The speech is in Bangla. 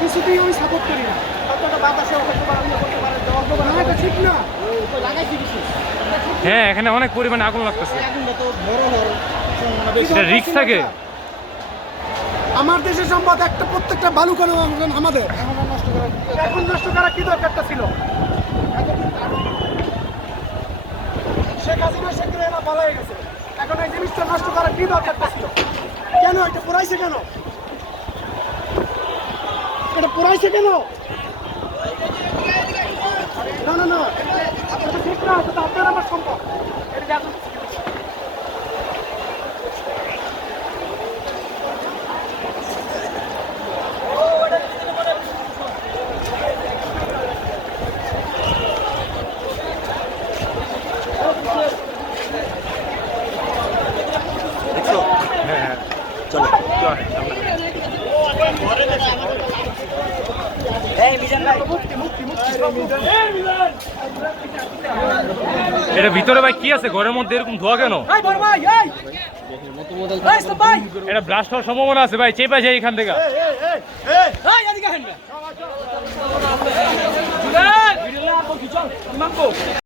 কিছুতেই আমি সাপোর্ট করি না। হ্যাঁ এখানে অনেক পরিমাণে আগুন লাগতেছে। রিক্স থাকে। আমার দেশের সম্পদ একটা প্রত্যেকটা বালু কেন আমাদের। এখন নষ্ট করা কি দরকারটা ছিল? শেখ হাসিনা, শেখ রেহানা পালাই গেছে। এখন এই জিনিসটা নষ্ট করা কি দরকারটা ছিল? কেন এটা পুরাইছে কেন? এটা পুরাইছে কেন? না না না। এটা ঠিক না, এটা আপনার আমার সম্পদ। চলো। এটা ভিতরে ভাই কি আছে? ঘরের মধ্যে এরকম ধোয়া কেন? এই বড় ভাই এই। এই স্টপ ভাই। এটা ব্লাস্ট হওয়ার সম্ভাবনা আছে ভাই চেপা যায় এখান থেকে।